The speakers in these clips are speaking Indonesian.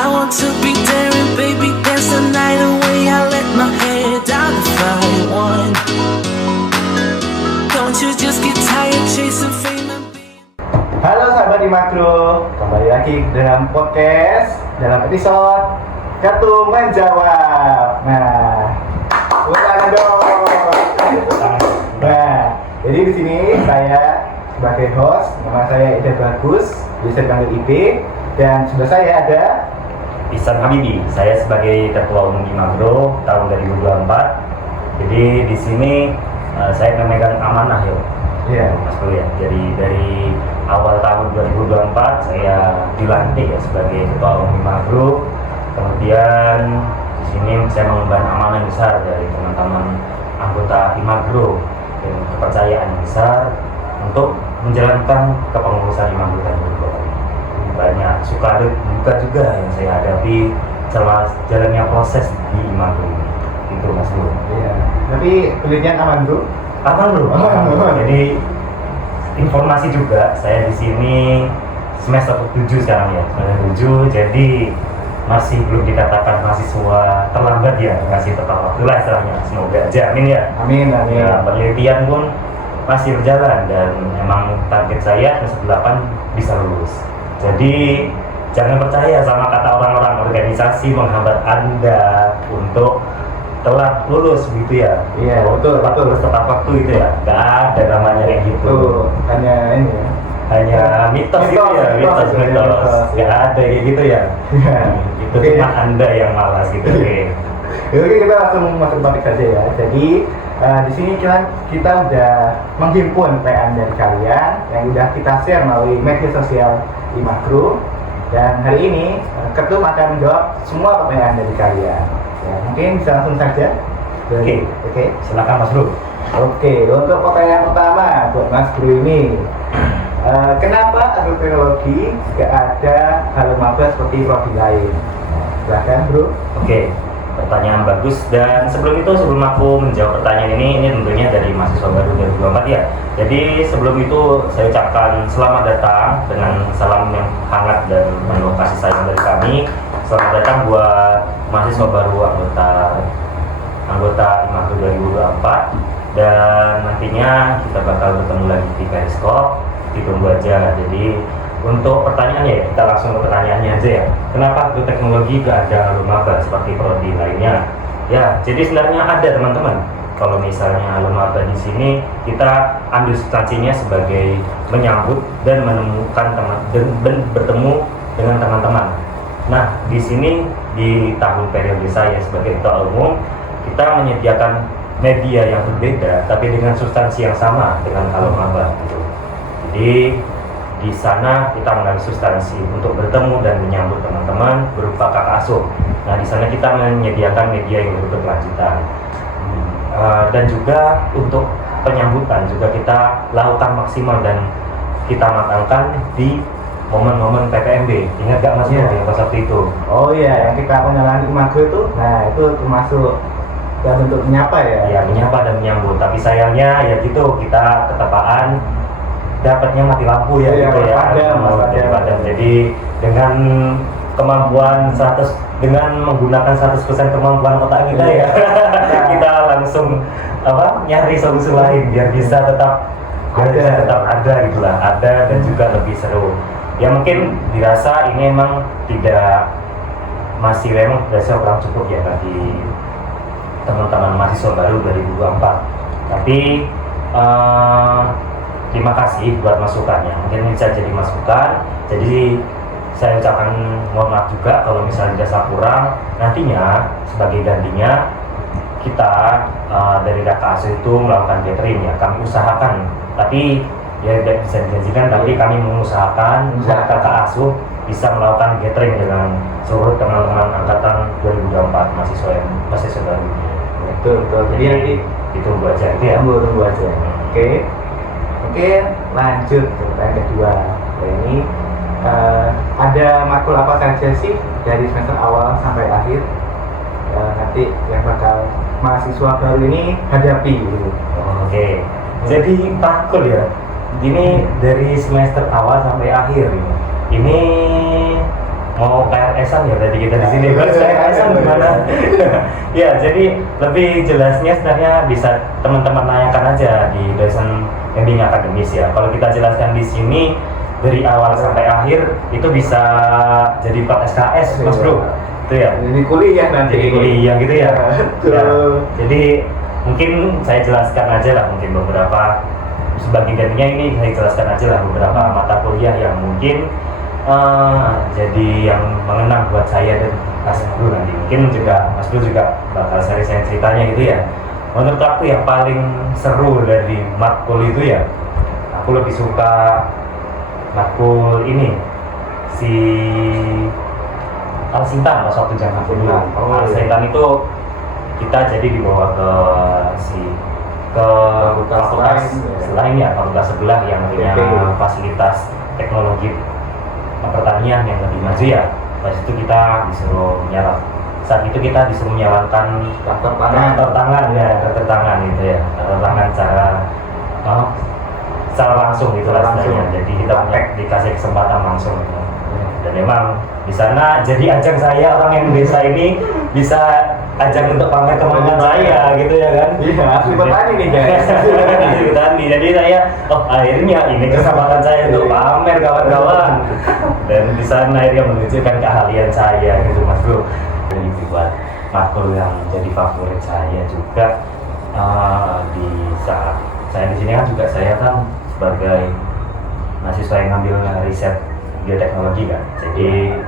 I want to be daring, baby, dance the night away. I let my hair down if I want. Don't you just get tired chasing fame and being... Halo sahabat Imakro, kembali lagi dalam podcast dalam episode Ketum Menjawab. Nah, bukan dong. Nah, jadi di sini saya sebagai host, nama saya Ida Bagus, bisa dipanggil Ide, dan sudah saya ada Ihsan Habibi, saya sebagai Ketua Umum Imakro tahun 2024. Jadi di sini saya memegang amanah ya, Mas Bro ya. Jadi dari awal tahun 2024 saya dilantik ya sebagai Ketua Umum Imakro. Kemudian di sini saya mengemban amanah yang besar dari teman-teman anggota Imakro dan kepercayaan yang besar untuk menjalankan kepengurusan Imakro tahun 2024. Banyak suka duka juga yang saya hadapi selama jalannya proses di Imakro ini. Itu Mas Bro. Iya. Tapi penelitian aman bro? Aman bro. Jadi informasi juga saya di sini semester 7 sekarang ya, semester 7. Jadi masih belum dikatakan mahasiswa terlambat ya, masih tepat waktu lah istilahnya. Semoga aja, amin ya. Amin, amin. Ya, penelitian pun masih berjalan dan memang target saya semester 8 bisa lulus. Jadi jangan percaya sama kata orang-orang organisasi menghambat Anda untuk telat lulus gitu ya. Iya, betul. Lulus tepat waktu itu ya. Gak ada namanya kayak gitu. Tuh, hanya ini ya. Hanya mitos gitu ya, mitos. Gak ada kayak gitu ya. Itu cuma Anda yang malas gitu. Oke, kita langsung masuk topik saja ya. Jadi di sini kita udah menghimpun pertanyaan dari kalian yang udah kita share melalui media sosial Imakro, dan hari ini Ketum akan menjawab semua pertanyaan dari kalian. Ya, mungkin bisa langsung saja. Oke. Silakan Mas Bro. Oke, untuk pertanyaan pertama buat Mas Bro ini, kenapa agroteknologi gak ada hal maba seperti prodi lain? Silakan Bro. Oke. Pertanyaan bagus, dan sebelum aku menjawab pertanyaan ini tentunya dari mahasiswa baru 2024 ya. Jadi sebelum itu saya ucapkan selamat datang dengan salam yang hangat dan penuh kasih sayang dari kami. Selamat datang buat mahasiswa baru anggota Imakro 2024, dan nantinya kita bakal bertemu lagi di Periskop. Ditunggu aja. Jadi untuk pertanyaannya ya, kita langsung ke pertanyaannya aja ya. Kenapa agroteknologi gak ada maba seperti prodi lainnya? Ya, jadi sebenarnya ada teman-teman. Kalau misalnya maba di sini kita ambil substansinya sebagai menyambut dan menemukan teman dan bertemu dengan teman-teman. Nah, di sini di tahun periode saya sebagai ketua umum, kita menyediakan media yang berbeda tapi dengan substansi yang sama dengan maba gitu. Jadi di sana kita mengambil substansi untuk bertemu dan menyambut teman-teman berupa kakak asuh. Nah, di sana kita menyediakan media yang berkelanjutan. Dan juga untuk penyambutan juga kita lakukan maksimal dan kita matangkan di momen-momen PPMB. Ingat gak Mas Bro yang pas waktu itu? Oh iya, yang kita pengenalan Imakro itu, nah itu termasuk ya bentuk menyapa ya? Ya, menyapa dan menyambut. Tapi sayangnya ya gitu, kita ketepaan dapatnya mati lampu ya, gitu ya. Padam. Jadi dengan kemampuan 100, dengan menggunakan 100% kemampuan otak kita ya, kita langsung nyari solusi lain biar bisa tetap ada gitulah, ada dan juga lebih seru. Ya mungkin dirasa ini emang masih kurang cukup ya bagi teman-teman mahasiswa baru 2024. Tapi terima kasih buat masukannya, mungkin bisa jadi masukan. Jadi saya ucapkan mohon maaf juga kalau misalnya dirasa kurang. Nantinya sebagai gantinya kita dari kakak asuh itu melakukan catering ya, kami usahakan. Tapi ya tidak bisa dijanjikan, tapi kami mengusahakan buat kakak asuh bisa melakukan catering dengan seluruh teman-teman angkatan 2024 mahasiswa baru. Betul. Jadi ditunggu aja gitu ya. Tunggu aja. Oke, lanjut ke pertanyaan kedua. Ini ada makul apa saja sih dari semester awal sampai akhir nanti yang bakal mahasiswa baru ini hadapi gitu. Oke. Jadi makul ya. Ini dari semester awal sampai akhir ini mau KRS-an ya tadi kita di sini. Kalau KRS-an gimana? Ya, jadi lebih jelasnya sebenarnya bisa teman-teman tanyakan aja di dosen pembimbing akademis ya. Kalau kita jelaskan di sini dari awal sampai akhir itu bisa jadi 4 SKS, Mas Bro. Itu ya. Jadi kuliah nanti. Jadi kuliah gitu ya. Betul. Ya, jadi mungkin saya jelaskan aja lah mungkin beberapa sebagai gantinya ini saya jelaskan aja lah beberapa mata kuliah yang mungkin jadi yang mengenang buat saya dan Mas Bro nanti. Mungkin juga Mas Bro juga bakal sharing ceritanya gitu ya. Menurut aku yang paling seru dari matkul itu ya, aku lebih suka matkul ini si Al-Sintan pas waktu zaman dulu. Al-Sintan itu kita jadi dibawa ke fakultas lain ya, fakultas sebelah yang punya fasilitas teknologi pertanian yang lebih maju ya. Pas itu kita disuruh saat itu kita disuruh menyalakan traktor tangan gitu ya, traktor tangan secara langsung gitu lah sebenarnya. Jadi kita dikasih kesempatan langsung gitu. Dan memang di sana jadi ajang saya orang yang desa ini bisa ajang untuk pamer kemampuan saya gitu ya kan. Iya, asli petani nih guys. Asli petani. Jadi saya akhirnya ini kesempatan saya untuk pamer kawan-kawan. Dan di sana akhirnya menunjukkan keahlian saya gitu Mas Bro. Jadi buat matkul yang jadi favorit saya juga di saat saya di sini kan juga saya kan sebagai mahasiswa yang ngambil riset bioteknologi kan. Jadi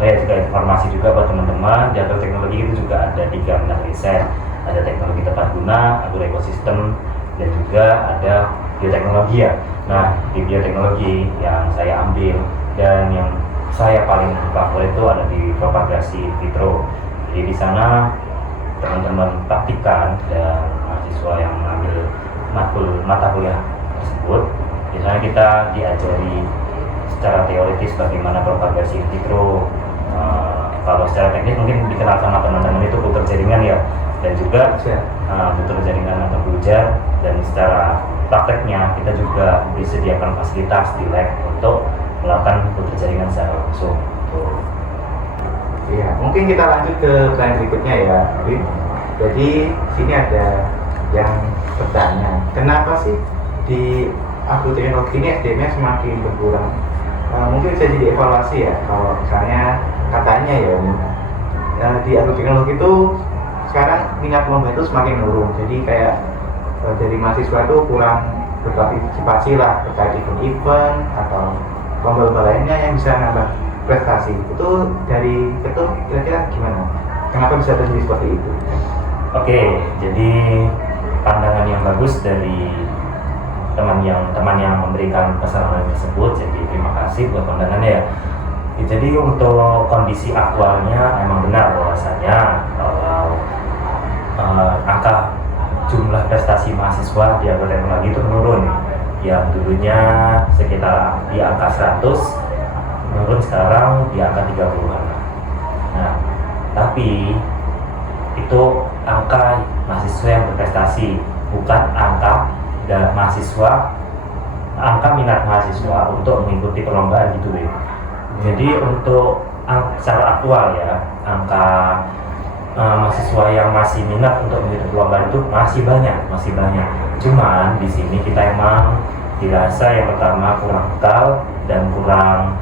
juga informasi juga buat teman-teman, di teknologi itu juga ada 3 minat riset, ada teknologi tepat guna, agroekosistem, dan juga ada bioteknologi ya. Nah, di bioteknologi yang saya ambil dan yang saya paling favorit itu ada di propagasi vitro. Jadi di sana teman-teman praktikan dan mahasiswa yang mengambil mata kuliah tersebut, di sana kita diajari secara teoritis bagaimana propagasi in vitro. Kalau secara teknis mungkin dikenal sama teman-teman itu kultur jaringan ya, dan juga kultur jaringan atau belajar. Dan secara prakteknya kita juga disediakan fasilitas di lab untuk melakukan kultur jaringan secara langsung. Iya, mungkin kita lanjut ke slide berikutnya ya. Jadi sini ada yang bertanya, kenapa sih di agroteknologi ini SDM-nya semakin berkurang? Mungkin bisa jadi evaluasi ya, kalau misalnya katanya ya di agroteknologi itu sekarang minat lomba itu semakin menurun. Jadi kayak dari mahasiswa itu kurang berpartisipasi lah terkait event atau lomba-lomba lainnya yang bisa nambah prestasi. Itu dari itu kira-kira gimana? Kenapa bisa terjadi seperti itu? Oke, jadi pandangan yang bagus dari teman yang memberikan pesanan tersebut. Jadi terima kasih buat pandangannya ya. Jadi untuk kondisi aktualnya emang benar bahwasanya kalau angka jumlah prestasi mahasiswa di agroteknologi itu menurun. Yang dulunya sekitar di angka 100 menurun sekarang di angka 30-an. Nah, tapi itu angka mahasiswa yang berprestasi, bukan angka minat mahasiswa untuk mengikuti perlombaan gitu deh. Jadi untuk secara aktual ya, angka mahasiswa yang masih minat untuk mengikuti perlombaan itu masih banyak. Cuman di sini kita emang dirasa yang pertama kurang bekal dan kurang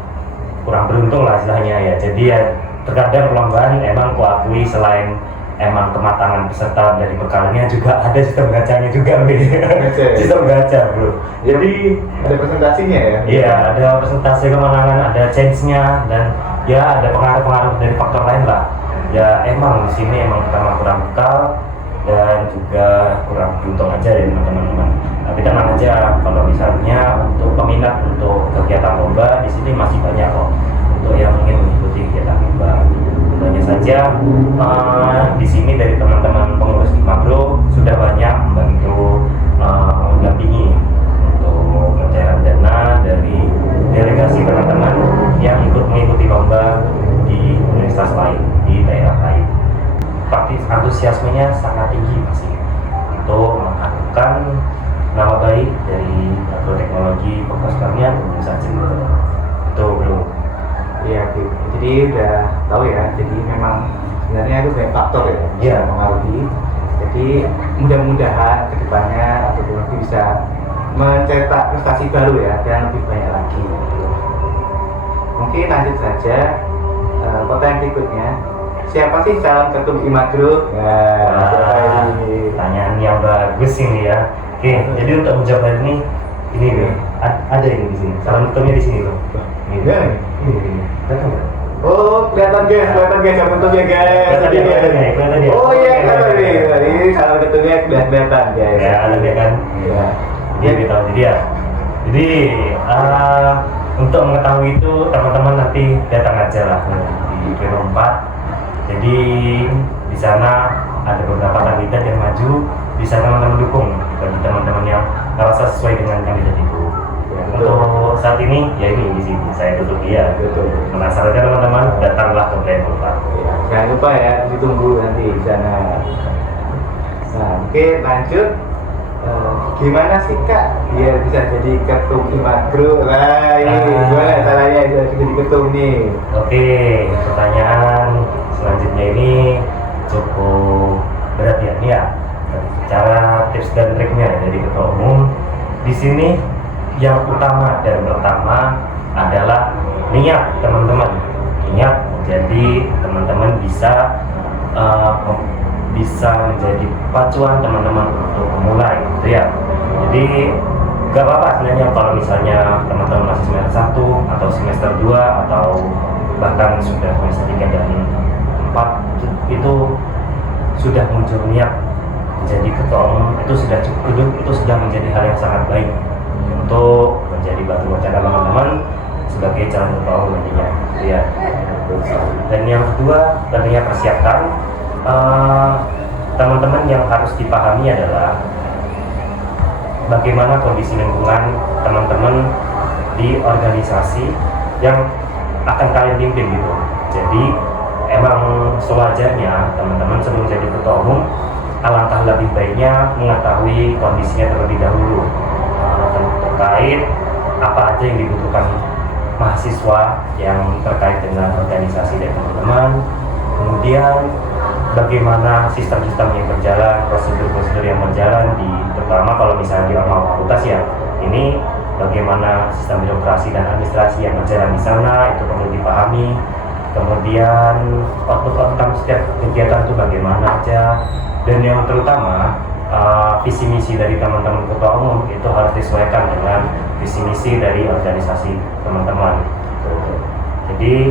beruntung lah istilahnya ya. Jadi ya terkadang perlombaan emang kuakui selain emang kematangan peserta dari bekalnya juga ada sistem gacanya juga sistem gacha bro. Jadi ada presentasinya ya? Iya, ada presentasi kemenangan, ada change-nya, dan ya ada pengaruh-pengaruh dari faktor lain lah. Ya emang di sini emang pertama kurang bekal dan juga kurang beruntung aja dari teman-teman. Tapi tenang aja, kalau misalnya untuk peminat untuk kegiatan lomba di sini masih banyak kok untuk yang ingin mengikuti kegiatan lomba. Tentunya saja di sini dari teman-teman pengurus di Makro sudah banyak membantu mendampingi untuk pencairan dana dari delegasi teman-teman yang ikut mengikuti lomba di universitas lain, di daerah lain. Praktis antusiasmenya sangat tinggi masih untuk mengharumkan nama baik dari agroteknologi Fakultas Pertanian Universitas Jember. Itu bro. Iya, jadi tahu ya, jadi memang sebenarnya itu banyak faktor ya yang bisa Iya. mempengaruhi. Jadi mudah-mudahan kedepannya atau nanti bisa mencetak prestasi baru ya dan lebih banyak lagi. Mungkin lanjut saja pertanyaan berikutnya. Siapa sih calon ketum IMA Group? Wah, pertanyaan yang bagus ini ya. Oke, jadi untuk menjawab hal ini nih, ada ini di sini. Calon ketumnya di sini loh. Ini, Ya. ini. Datang nggak? Oh, kelihatan guys yang bentuknya guys. Kelihatan dia, kelihatan dia. Oh iya, kelihatan nih. Ini calon ketumnya kelihatan guys. Ya, ada dia kan. Ya. Dia kita tahu dia. Jadi untuk mengetahui itu teman-teman nanti datang aja lah di Pleno 4. Jadi di sana ada beberapa kandidat yang maju, bisa teman-teman dukung bagi teman-teman yang merasa sesuai dengan kandidat itu. Ya, betul. Untuk saat ini ya ini di sini saya duduk dia. Betul. Penasaran teman-teman, datanglah ke Pleno 4. Ya, jangan lupa ya, ditunggu nanti di sana. Nah, oke lanjut. Gimana sih Kak biar bisa jadi ketum IMA Group? Lah ini gimana caranya bisa jadi ketum nih? Oke, pertanyaan selanjutnya ini cukup berat ya. Ini ya, cara tips dan triknya dari ketua umum. Di sini yang utama dan pertama adalah niat teman-teman. Niat, jadi teman-teman bisa menjadi pacuan teman-teman untuk memulai, gitu ya. Jadi gak apa-apa sebenarnya kalau misalnya teman-teman masih semester 1 atau semester 2 atau bahkan sudah semester 3 dan 4 itu sudah muncul niat menjadi ketua umum, itu sudah cukup, itu sudah menjadi hal yang sangat baik untuk menjadi batu loncatan teman-teman sebagai calon ketua umum nantinya, gitu ya. Dan yang kedua tentunya persiapkan. Teman-teman yang harus dipahami adalah bagaimana kondisi lingkungan teman-teman di organisasi yang akan kalian pimpin gitu. Jadi emang sewajarnya teman-teman sebelum jadi ketua umum alangkah lebih baiknya mengetahui kondisinya terlebih dahulu terkait apa aja yang dibutuhkan mahasiswa yang terkait dengan organisasi dan teman-teman. Kemudian bagaimana sistem-sistem yang berjalan, prosedur-prosedur yang berjalan di, terutama kalau misalnya di ormas fakultas ya, ini bagaimana sistem birokrasi dan administrasi yang berjalan di sana itu perlu dipahami. Kemudian output-outcome setiap kegiatan itu bagaimana aja, dan yang terutama visi misi dari teman-teman ketua umum itu harus disesuaikan dengan visi misi dari organisasi teman-teman. Jadi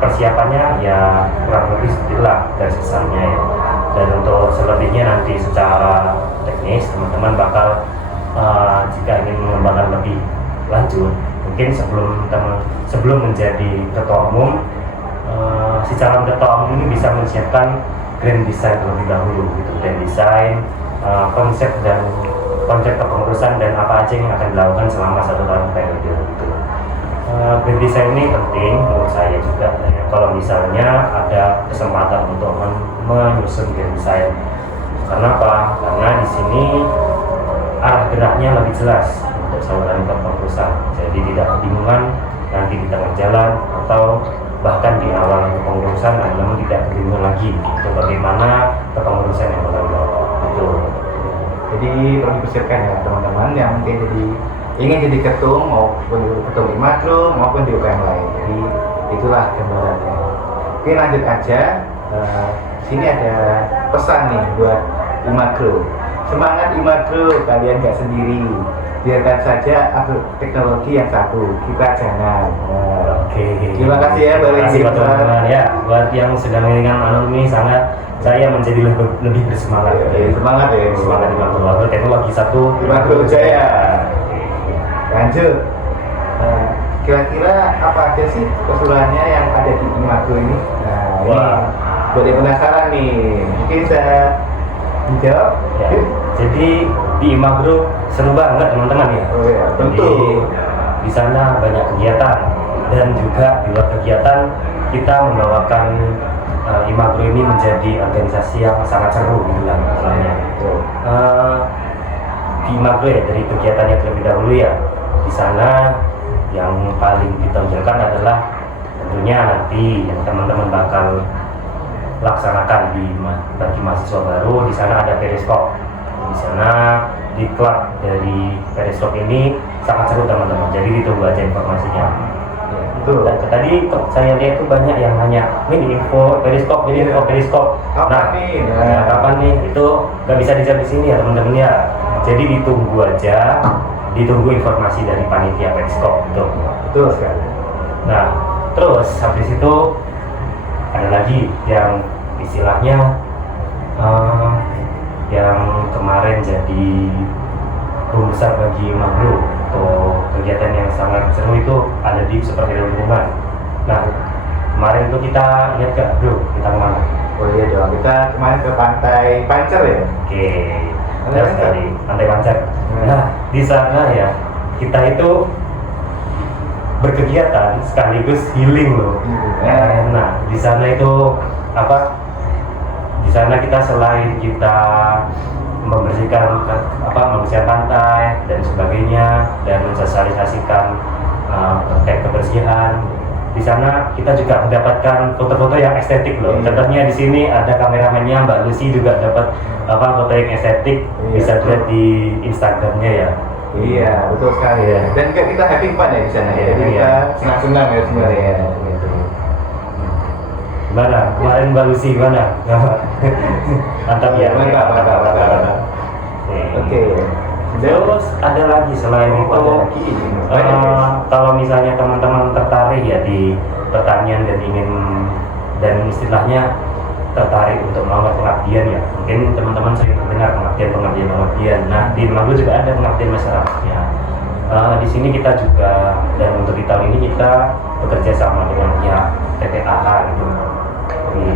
persiapannya ya kurang lebih itulah dari besarnya ya. Dan untuk selebihnya nanti secara teknis teman-teman bakal jika ingin mengembangkan lebih lanjut, mungkin sebelum menjadi ketua umum, si calon ketua umum ini bisa menyiapkan grand design terlebih dahulu gitu. Grand design, konsep kepengurusan dan apa aja yang akan dilakukan selama 1 tahun periode gitu. Grand design ini penting menurut saya juga ya. Kalau misalnya ada kesempatan untuk menyusun grand design, karena apa? Karena di sini arah geraknya lebih jelas untuk saluran kepengurusan, jadi tidak kebingungan nanti di tengah jalan atau bahkan di awal kepengurusan, namun tidak kebingungan lagi itu bagaimana kepengurusan yang benar itu. Jadi perlu dipersiapkan ya teman-teman yang mungkin ingin jadi ketum maupun ketum IMA Group maupun di UKM lain. Jadi itulah gambarannya. Oke lanjut aja. Sini ada pesan nih buat IMA Group. Semangat IMA Group, kalian gak sendiri. Biarkan saja teknologi yang satu, kita jangan. Oke. Terima kasih ya Terima kasih buat teman-teman ya, buat yang sedang mendengarkan malam ini sangat saya menjadi lebih bersemangat. Semangat ya. Semangat di waktu teknologi satu. IMA Group Jaya. Lanjut. Kira-kira apa aja sih keseluruhannya yang ada di IMA Group ini? Nah, Wah. ini jadi penasaran nih. Mungkin saya dijawab. Ya. Jadi di IMA Group seru banget teman-teman ya. Oh ya, tentu. Jadi di sana banyak kegiatan dan juga di luar kegiatan kita membawakan IMA Group ini menjadi organisasi yang sangat seru gitu lah misalnya. Di IMA Group ya, dari kegiatan yang terlebih dahulu ya, di sana yang paling ditonjolkan adalah tentunya nanti yang teman-teman bakal laksanakan bagi mahasiswa baru, di sana ada periskop. Di sana diklat dari periskop ini sangat seru teman-teman, jadi ditunggu aja informasinya. Betul. Dan tadi saya lihat tuh banyak yang nanya, ini info periskop, ini info periskop. Kapan nih? Nah, kapan nih? Itu nggak bisa dijawab di sini ya teman-teman ya. Jadi ditunggu aja, ditunggu informasi dari panitia periskop gitu. Betul sekali. Nah, terus habis itu ada lagi yang istilahnya yang kemarin jadi besar bagi Magro atau kegiatan yang sangat seru itu ada di Superhero Lingkungan. Nah, kemarin itu kita lihat gak bro, kita kemana? Oh iya dong, kita kemarin ke pantai Pancer ya. Oke, Pantai benar Pancer. sekali, Pantai Pancer. Nah, di sana ya kita itu berkegiatan sekaligus healing loh. Nah, di sana itu apa? Di sana kita selain kita membersihkan pantai dan sebagainya dan mensosialisasikan terkait kebersihan. Di sana kita juga mendapatkan foto-foto yang estetik loh. Contohnya di sini ada kameramennya Mbak Lucy juga dapat foto yang estetik, bisa dilihat di Instagramnya ya. Iya, betul sekali ya. Dan juga kita having fun ya di sana ya. Jadi kita senang-senang ya sebenarnya ya. Gitu. Gimana? Kemarin Mbak Lucy gimana? Mantap ya. Mantap. Oke. Terus ada lagi selain itu, kalau misalnya teman-teman tertarik ya di pertanian dan istilahnya tertarik untuk melakukan pengabdian ya, mungkin teman-teman sering mendengar pengabdian. Nah, di Manado juga ada pengabdian masyarakatnya. Di sini kita juga, dan untuk di tahun ini kita bekerja sama dengan pihak PPAH gitu, di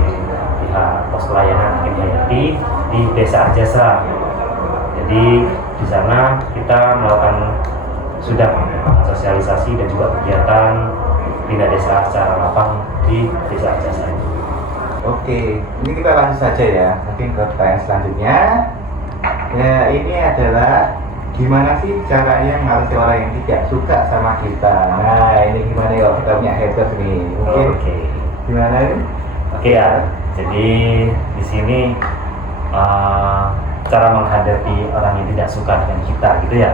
pihak pos pelayanan Hakim Hayati di Desa Arjasa. Jadi di sana kita sudah melakukan sosialisasi dan juga kegiatan pindah desa secara lapang di Desa Arjasa. Oke, ini kita lanjut saja ya. Mungkin ke pertanyaan selanjutnya. Ya, ini adalah gimana sih caranya mengatasi orang yang tidak suka sama kita. Nah, ini gimana kalau kita punya haters nih? Mungkin gimana ini? Oke ya. Jadi di sini cara menghadapi orang yang tidak suka dengan kita gitu ya.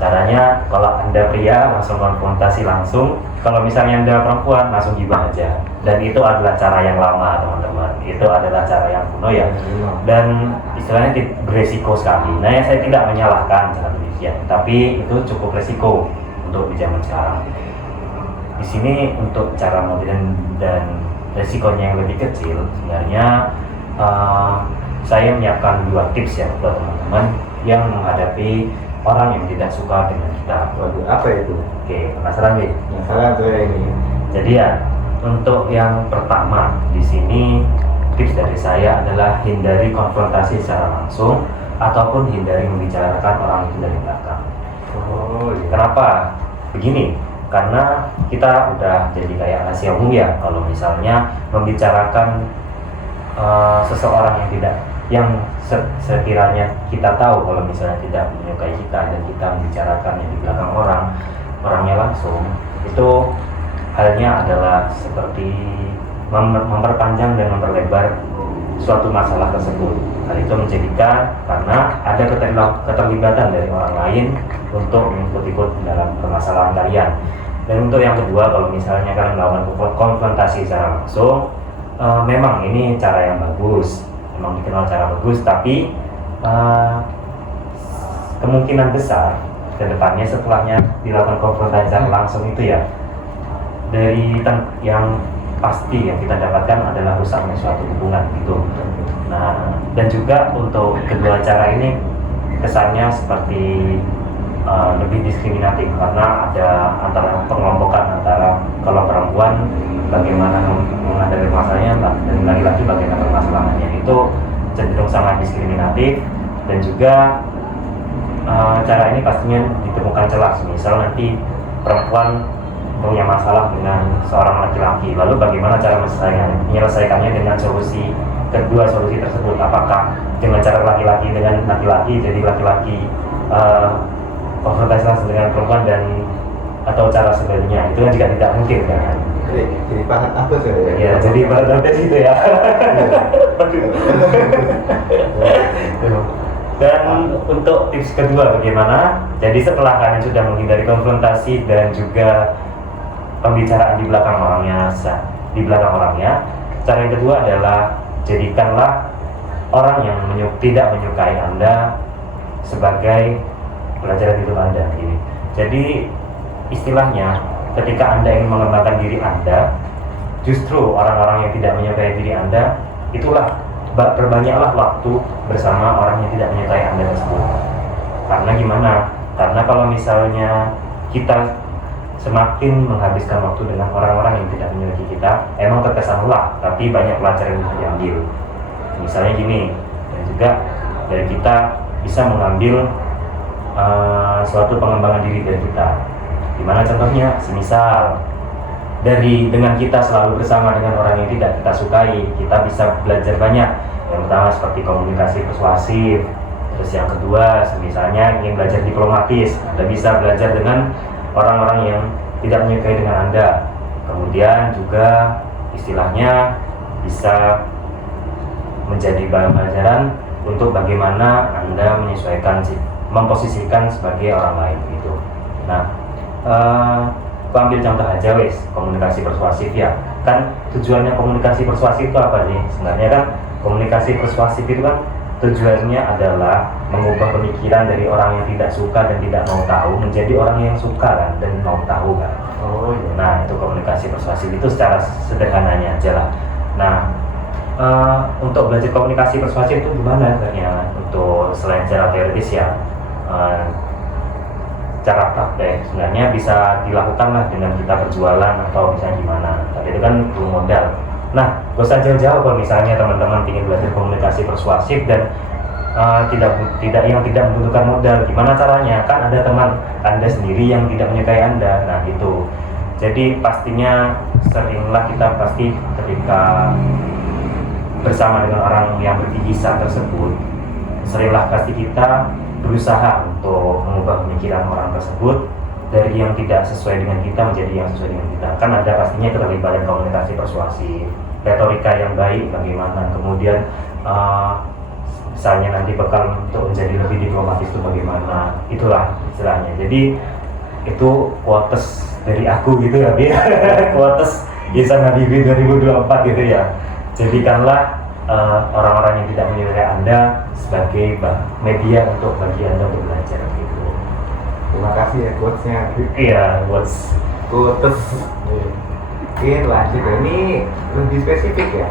Caranya kalau Anda pria langsung konfrontasi langsung, kalau misalnya Anda perempuan langsung gibah aja. Dan itu adalah cara yang lama teman-teman. Itu adalah cara yang kuno ya. Dan istilahnya beresiko sekali. Nah, ya saya tidak menyalahkan cara demikian, tapi itu cukup resiko untuk di zaman sekarang. Di sini untuk cara modern dan resikonya yang lebih kecil, sebenarnya saya menyiapkan 2 tips ya buat teman-teman yang menghadapi orang yang tidak suka dengan kita. Waduh, apa itu? Oke, penasaran nih? Penasaran tuh ya ini. Jadi ya, untuk yang pertama di sini tips dari saya adalah hindari konfrontasi secara langsung ataupun hindari membicarakan orang itu dari belakang. Oh, iya. Kenapa? Begini, karena kita udah jadi kayak rahasia umum ya kalau misalnya membicarakan seseorang yang sekiranya kita tahu kalau misalnya tidak menyukai kita dan kita membicarakannya di belakang orangnya langsung, itu halnya adalah seperti memperpanjang dan memperlebar suatu masalah tersebut. Hal itu menjadikan karena ada keterlibatan dari orang lain untuk ikut dalam permasalahan kalian. Dan untuk yang kedua, kalau misalnya kalian melakukan konfrontasi secara langsung, memang ini cara yang bagus, memang dikenal cara bagus, tapi kemungkinan besar ke depannya setelahnya dilakukan konfrontasi secara langsung itu ya, dari yang pasti yang kita dapatkan adalah rusaknya suatu hubungan gitu. Nah, dan juga untuk kedua cara ini kesannya seperti lebih diskriminatif karena ada antara pengelompokan antara kalau perempuan bagaimana menghadapi masalahnya dan laki-laki bagaimana permasalahannya, itu cenderung sangat diskriminatif. Dan juga cara ini pastinya ditemukan celah. Misal nanti perempuan punya masalah dengan seorang laki-laki, lalu bagaimana cara menyelesaikannya dengan kedua solusi tersebut, apakah dengan cara laki-laki dengan laki-laki, jadi laki-laki konfrontasi langsung dengan perempuan atau cara sebaliknya, itu juga tidak mungkin kan. Jadi bahan apa sih? Ya, jadi berat itu ya. Dan untuk tips kedua bagaimana? Jadi setelah kalian sudah menghindari konfrontasi dan juga pembicaraan di belakang orangnya, cara yang kedua adalah jadikanlah orang yang tidak menyukai Anda sebagai pelajaran hidup Anda. Ini. Jadi istilahnya ketika Anda ingin mengembangkan diri Anda, justru orang-orang yang tidak menyukai diri Anda, itulah perbanyaklah waktu bersama orang yang tidak menyukai Anda tersebut. Karena gimana? Karena kalau misalnya kita semakin menghabiskan waktu dengan orang-orang yang tidak menyukai kita, emang terkesan lelah, tapi banyak pelajaran yang diambil. Misalnya gini, dan juga dari kita bisa mengambil suatu pengembangan diri dari kita. Gimana contohnya? Semisal dengan kita selalu bersama dengan orang yang tidak kita sukai, kita bisa belajar banyak. Yang pertama seperti komunikasi persuasif. Terus yang kedua, misalnya ingin belajar diplomatis, Anda bisa belajar dengan orang-orang yang tidak menyukai dengan Anda. Kemudian juga istilahnya bisa menjadi bahan pelajaran untuk bagaimana Anda memposisikan sebagai orang lain gitu. Nah, aku ambil contoh aja komunikasi persuasif ya. Kan tujuannya komunikasi persuasif itu apa sih? Sebenarnya kan komunikasi persuasif itu kan tujuannya adalah mengubah pemikiran dari orang yang tidak suka dan tidak mau tahu menjadi orang yang suka kan dan mau tahu kan. Oh iya. Nah, itu komunikasi persuasif itu secara sederhananya aja lah. Nah, untuk belajar komunikasi persuasif itu gimana sebenarnya? Untuk selain secara teoritis ya, cara praktek sebenarnya bisa dilakukan lah dengan kita berjualan atau misalnya gimana. Tapi itu kan perlu modal. Nah, gak usah jauh-jauh kalau misalnya teman-teman ingin belajar komunikasi persuasif dan tidak membutuhkan modal. Gimana caranya? Kan ada teman Anda sendiri yang tidak menyukai Anda. Nah, gitu. Jadi pastinya seringlah kita pasti ketika bersama dengan orang yang berkisah tersebut, seringlah pasti kita berusaha untuk mengubah pemikiran orang tersebut dari yang tidak sesuai dengan kita menjadi yang sesuai dengan kita. Kan ada pastinya keterlibatan komunikasi persuasif, retorika yang baik bagaimana, kemudian misalnya nanti bakal untuk menjadi lebih diplomatis itu bagaimana, itulah istilahnya. Jadi itu quotes dari aku gitu ya, quotes Ihsan Habibie 2024 gitu ya. Jadikanlah orang-orang yang tidak menyukai Anda sebagai media untuk bagi Anda untuk belajar gitu. Terima kasih ya quotes-nya. Iya, quotes. Oke, lanjut. Ini lebih spesifik ya.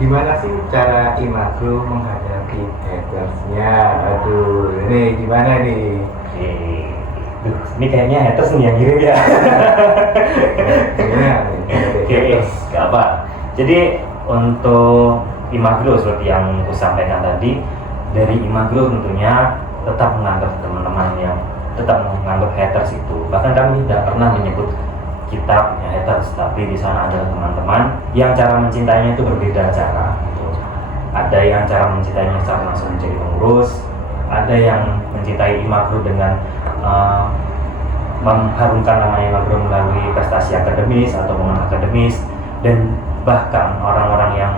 Gimana sih cara Imagro menghadapi hatersnya? Aduh, ini gimana nih? Ini kayaknya haters nih yang ngirim ya. Oke, gak apa. Jadi untuk Imagro seperti yang aku sampaikan tadi, dari Imagro tentunya tetap menganggap teman-teman yang tetap menganggap haters itu. Bahkan kami tidak pernah menyebut kita punya haters, tapi di sana ada teman-teman yang cara mencintainya itu berbeda cara. Gitu. Ada yang cara mencintainya secara langsung menjadi pengurus, ada yang mencintai Imagro dengan mengharumkan nama Imagro melalui prestasi akademis atau momen akademis, dan bahkan orang-orang yang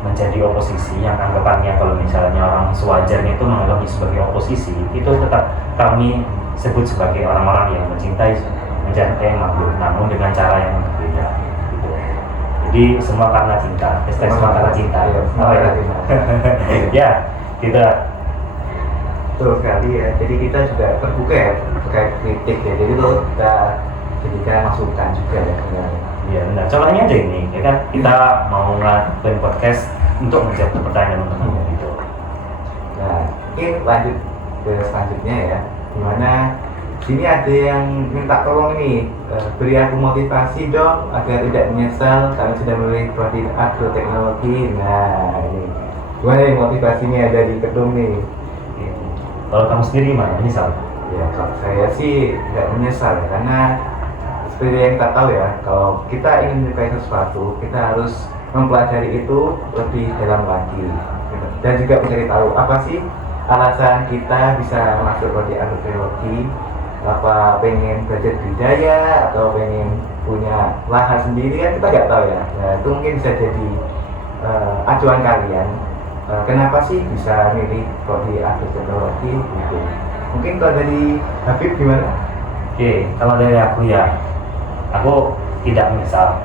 menjadi oposisi yang anggapannya kalau misalnya orang sewajarnya itu menganggapnya sebagai oposisi, itu tetap kami sebut sebagai orang-orang yang mencintai Imagro, namun dengan cara yang berbeda gitu. Jadi semua karena cinta, semua karena cinta. Ya, kita betul sekali ya. Jadi kita juga terbuka ya terkait kritik ya. Jadi itu kita jadikan masukan juga ya sebenarnya. Iya benar. Contohnya aja ini, ya kan kita mau ngelakuin podcast untuk menjawab pertanyaan teman-teman gitu. Nah, oke lanjut ke selanjutnya ya. Dimana sini ada yang minta tolong nih, beri aku motivasi dong agar tidak menyesal karena sudah memilih prodi agroteknologi. Nah ini gimana nih motivasinya dari Kedung nih? Kalau kamu sendiri gimana? Menyesal? Ya kalau saya sih tidak menyesal ya, karena seperti yang kita tahu ya, kalau kita ingin menyukai sesuatu, kita harus mempelajari itu lebih dalam lagi dan juga mencari tahu apa sih alasan kita bisa masuk prodi agroteknologi, apa pengen belajar budidaya atau pengen punya lahan sendiri kan kita nggak tahu ya. Nah, itu mungkin bisa jadi acuan kalian. Kenapa sih bisa milih prodi agroteknologi gitu? Mungkin kalau dari Habib gimana? Oke, kalau dari aku ya, aku tidak menyesal.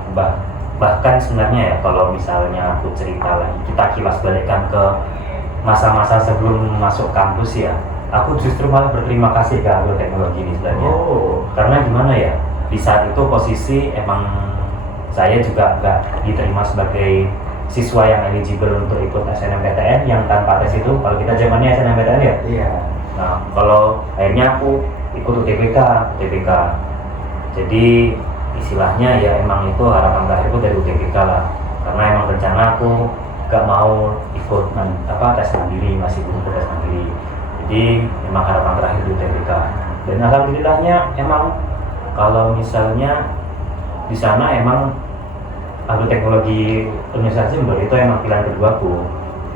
Bahkan sebenarnya ya, kalau misalnya aku cerita lagi, kita kilas balikkan ke masa-masa sebelum masuk kampus ya, aku justru malah berterima kasih ke agroteknologi ini sebenarnya. Karena gimana ya, di saat itu posisi emang saya juga nggak diterima sebagai siswa yang eligible untuk ikut SNMPTN yang tanpa tes itu. Kalau kita zamannya SNMPTN ya. Iya. Nah, kalau akhirnya aku ikut UTBK. Jadi istilahnya ya emang itu harapan terakhirku dari UTBK lah. Karena emang rencana aku gak mau ikut tes mandiri, masih belum tes mandiri. Jadi emang harapan terakhir di UTBK. Dan alhamdulillahnya emang kalau misalnya di sana emang agroteknologi Universitas Jember itu emang pilihan keduaku.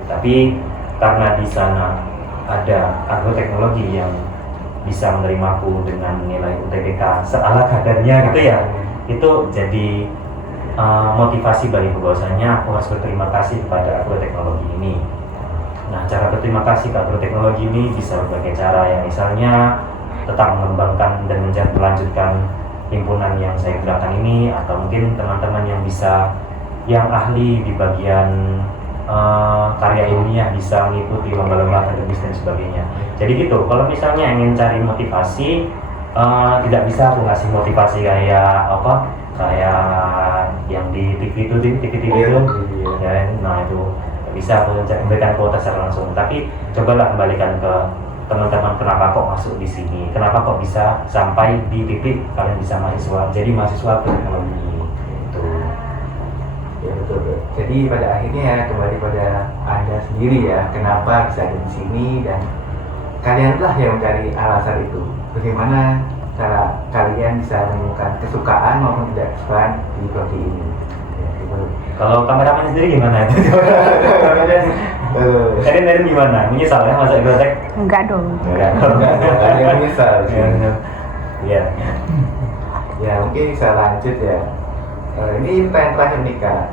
Tapi karena di sana ada agroteknologi yang bisa menerimaku dengan nilai UTBK seala kadarnya gitu ya, itu jadi motivasi bagiku bahwasanya aku harus berterima kasih kepada agroteknologi ini. Nah, cara berterima kasih ke agroteknologi ini bisa berbagai cara ya, misalnya tetap mengembangkan dan melanjutkan himpunan yang saya gerakkan ini, atau mungkin teman-teman yang bisa yang ahli di bagian karya ilmiah bisa mengikuti lomba-lomba akademis dan sebagainya. Jadi gitu, kalau misalnya ingin cari motivasi, tidak bisa aku ngasih motivasi kayak yang di TV itu, ya, nah itu nggak bisa aku memberikan kuota secara langsung. Tapi cobalah kembalikan ke teman-teman, kenapa kok masuk di sini, kenapa kok bisa sampai di titik kalian bisa jadi mahasiswa teknologi itu. Ya betul. Jadi pada akhirnya ya kembali pada Anda sendiri ya, kenapa bisa ada di sini, dan kalianlah yang mencari alasan itu. Bagaimana cara kalian bisa menemukan kesukaan maupun tidak kesukaan di prodi ini. Ya, gitu. Kalau kameramen sendiri gimana itu? Erin gimana? Menyesal ya masuk agrotek? Enggak dong. Enggak ada yang menyesal sih. Iya. Ya mungkin bisa lanjut ya. Ini pertanyaan terakhir nih Kak.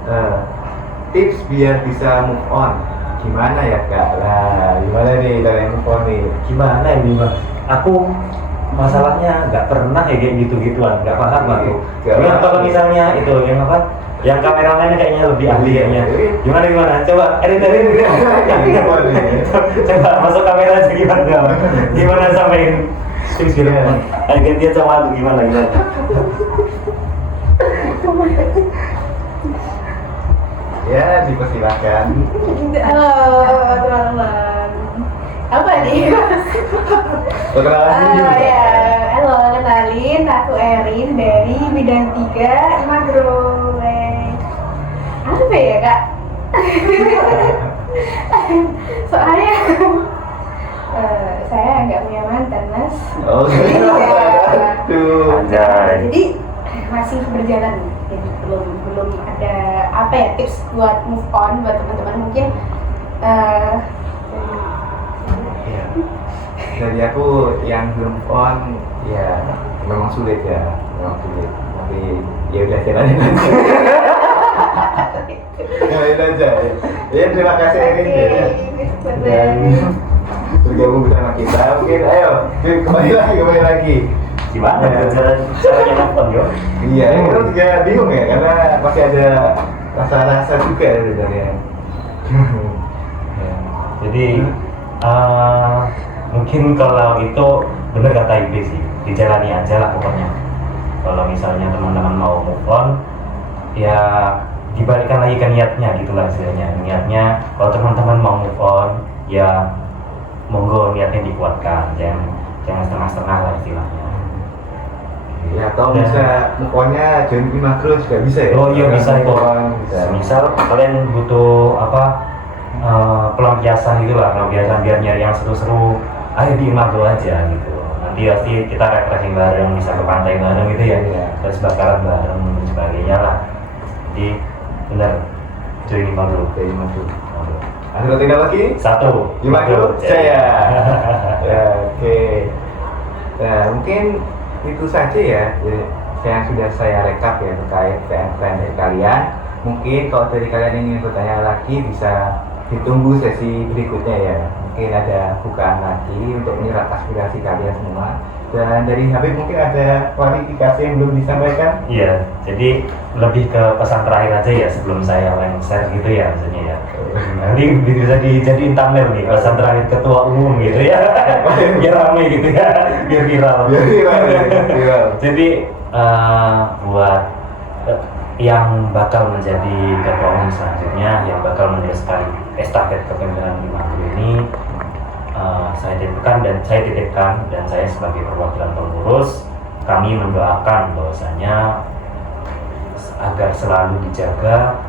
Tips biar bisa move on gimana ya Kak? Nah, gimana nih cara move on nih? Gimana ini Mas? Aku masalahnya nggak pernah ya kayak gitu-gituan, nggak paham aku. Yang kalau misalnya itu yang apa? Yang kameramennya kayaknya lebih ahli kayaknya. Gimana? Coba Erin. Coba masuk kamera aja gimana? Gimana sampein tips gitu? Ayo gantian sama aku gimana? Ya, dipersilakan. Halo teman-teman. Apa nih? Perkenalan dulu. Ya, halo, kenalin, aku Erin dari bidang 3 Imagro. Apa ya Kak? Soalnya saya nggak punya mantan Mas. Oh, Jadi masih berjalan, jadi belum ada apa ya tips buat move on buat teman-teman mungkin. Iya. Dari aku yang belum on ya memang sulit. Tapi ya udah jalanin aja. Jalanin aja. Ya terima kasih Erin ya. Dan bergabung bersama kita. Mungkin ayo kembali lagi. Gimana caranya nonton yo? Iya, ini kan juga bingung ya karena masih ada rasa-rasa juga sebenarnya. Ya. Jadi mungkin kalau itu benar kata Ibe sih, dijalani aja lah pokoknya. Kalau misalnya teman-teman mau move on, ya dibalikkan lagi ke niatnya gitulah istilahnya. Niatnya kalau teman-teman mau move on, ya monggo niatnya dikuatkan, jangan setengah-setengah lah istilahnya. Ya, atau bisa move on-nya join Imagro juga bisa ya? Oh iya bisa kok. Misal kalian butuh pelampiasan gitu lah, pelampiasan biar nyari yang seru-seru, ayo di Imagro aja gitu. Nanti pasti kita refreshing bareng, bisa ke pantai bareng gitu ya, terus bakaran bareng dan sebagainya lah. Jadi bener join Imagro. Ada tidak lagi? Satu Imagro Jaya. Ya, oke. Mungkin itu saja ya yang sudah saya rekap ya terkait PN dari kalian. Mungkin kalau dari kalian ingin bertanya lagi bisa ditunggu sesi berikutnya ya. Mungkin ada bukaan lagi untuk menyerap aspirasi kalian semua. Dan dari Habib mungkin ada klarifikasi yang belum disampaikan. Iya, jadi lebih ke pesan terakhir aja ya sebelum saya lengser gitu ya maksudnya ya. Nanti bisa dijadiin thumbnail nih, pesan terakhir ketua umum gitu ya. Biar rame gitu ya, biar viral. Viral. Jadi buat yang bakal menjadi ketua umum selanjutnya, yang bakal menjadi estafet kepemimpinan Imagro ini, saya titipkan dan saya sebagai perwakilan pengurus, kami mendoakan bahwasanya agar selalu dijaga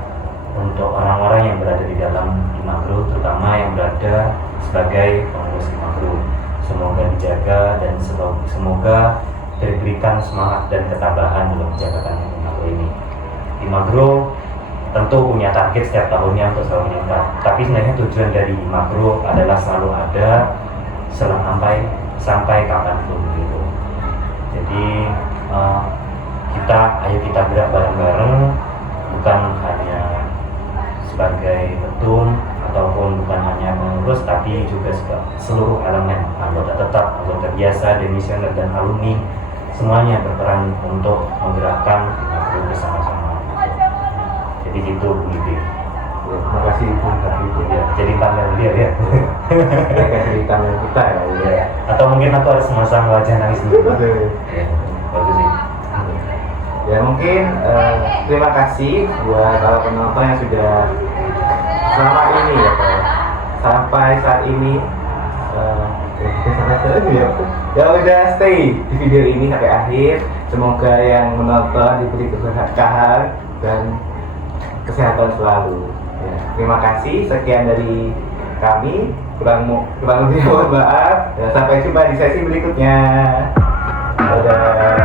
untuk orang-orang yang berada di dalam Imagro, terutama yang berada sebagai pengurus Imagro. Semoga dijaga dan semoga diberikan semangat dan ketabahan dalam menjalankan Imagro ini. Imagro tentu punya target setiap tahunnya untuk selalu meningkat, tapi sebenarnya tujuan dari Imagro adalah selalu ada sampai kapanpun gitu. Jadi ayo kita gerak bareng-bareng, bukan hanya sebagai ketum ataupun bukan hanya pengurus, tapi juga seluruh elemen anggota tetap, anggota biasa, demisioner dan alumni, semuanya berperan untuk menggerakkan Imagro bersama-sama. Jadi gitu Bu Libi. Terima kasih Bu Habib. Ya, jadi thumbnail dia ya. Mereka cerita kita ya. Atau mungkin aku harus memasang wajah nangis dulu. Ya, bagus sih. Ya mungkin terima kasih buat para penonton yang sudah selama ini ya Pak. Sampai saat ini ya udah stay di video ini sampai akhir. Semoga yang menonton diberi keberkahan dan kesehatan selalu. Ya, terima kasih. Sekian dari kami. Kurang lebih mohon maaf. Ya, sampai jumpa di sesi berikutnya. Dadah.